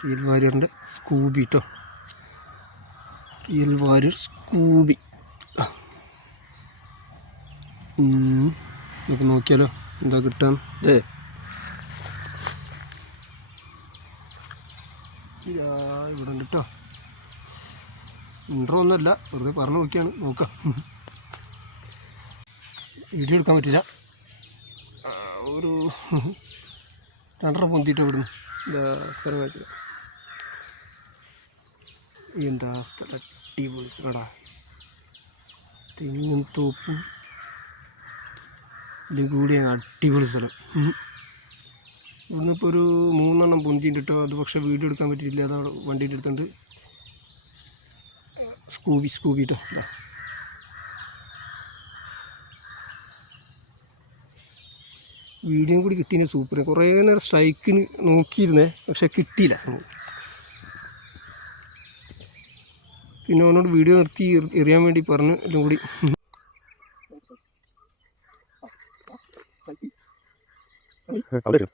Real വാരിയറിന്റെ Scooby കേട്ടോ real warrior Scooby. നമുക്ക് നോക്കിയാലോ? എന്താ കിട്ടാൻ? ഇതാ ഇവിടെ കേട്ടോ ഇൻട്രോ ഒന്നുമല്ല വെറുതെ പറഞ്ഞു നോക്കിയാണ്. നോക്കാം. വീഡിയോ എടുക്കാൻ പറ്റില്ല. ഒരു രണ്ടര പൊന്തിയിട്ട് ഇവിടുന്ന്. സ്ഥലം വെച്ചത് എന്താ സ്ഥലം? അടിപൊളി സ്ഥലടാ. തെങ്ങും തോപ്പും. ഇതും കൂടി അടിപൊളി സ്ഥലം. ഇവിടുന്ന് ഒരു മൂന്നെണ്ണം പൊന്തിയിട്ട് അത് പക്ഷേ വീഡിയോ എടുക്കാൻ പറ്റിയില്ല അത് വണ്ടിയിൽ എടുത്തുണ്ട് സ്കൂബി സ്കൂബി ഇതാ വീഡിയോ കൂടി കിട്ടിയ സൂപ്പർ. കുറേ നേരം സ്ട്രൈക്കിന് നോക്കിയിരുന്നേ. പക്ഷെ കിട്ടിയില്ല സംഭവം. പിന്നെ അവനോട് വീഡിയോ നിർത്തി എറി- എറിയാൻ വേണ്ടി പറഞ്ഞു. എല്ലാം കൂടി. അവിടെ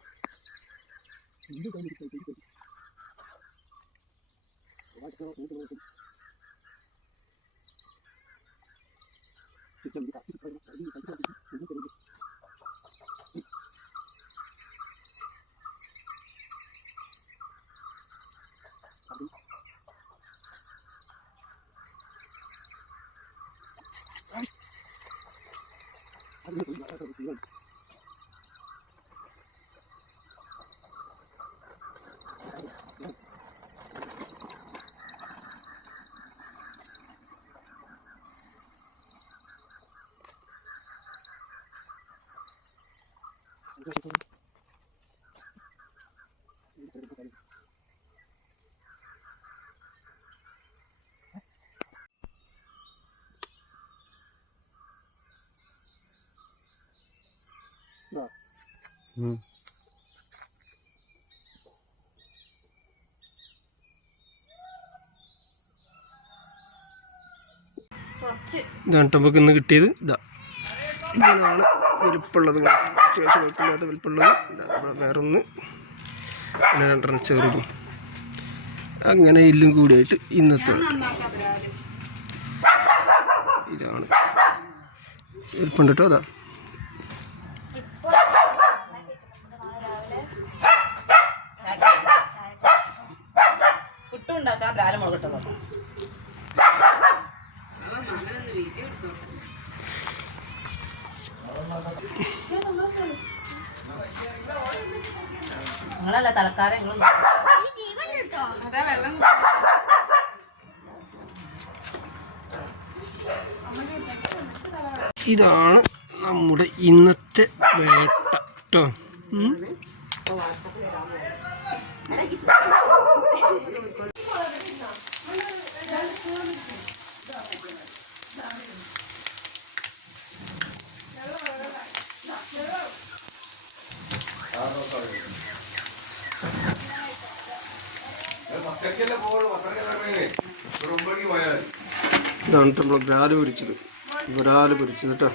блядь. Gracias. ഇതാണ് നമുക്ക് ഇന്ന് കിട്ടിയത്. ഇതാ. ഇങ്ങനെയാണ് വലിപ്പമുള്ളത്. അത്യാവശ്യം കുഴപ്പമില്ലാത്ത വെരുപ്പുള്ളത് ഇതാ വേറൊന്ന്. വേറെ ഒന്ന് പിന്നെ രണ്ടെണ്ണം ചെറുതും. അങ്ങനെ എല്ലും കൂടിയായിട്ട് ഇന്നത്തെ ഇതാണ്. വെരുപ്പുണ്ട് കേട്ടോ. അതാ പുട്ടുണ്ടാക്കാം ബ്രാല മുളകിട്ട് നോക്കാം നിങ്ങളല്ല തലക്കാരെ നിങ്ങൾ അതെ വെള്ളം ഇതാണ് നമ്മുടെ ഇന്നത്തെ വേട്ട കേട്ടോ. ഇതാണ് നമ്മൾ ഗ്രാൽ പൊരിച്ചത് ഗ്രാൽ പൊരിച്ചത് കേട്ടോ.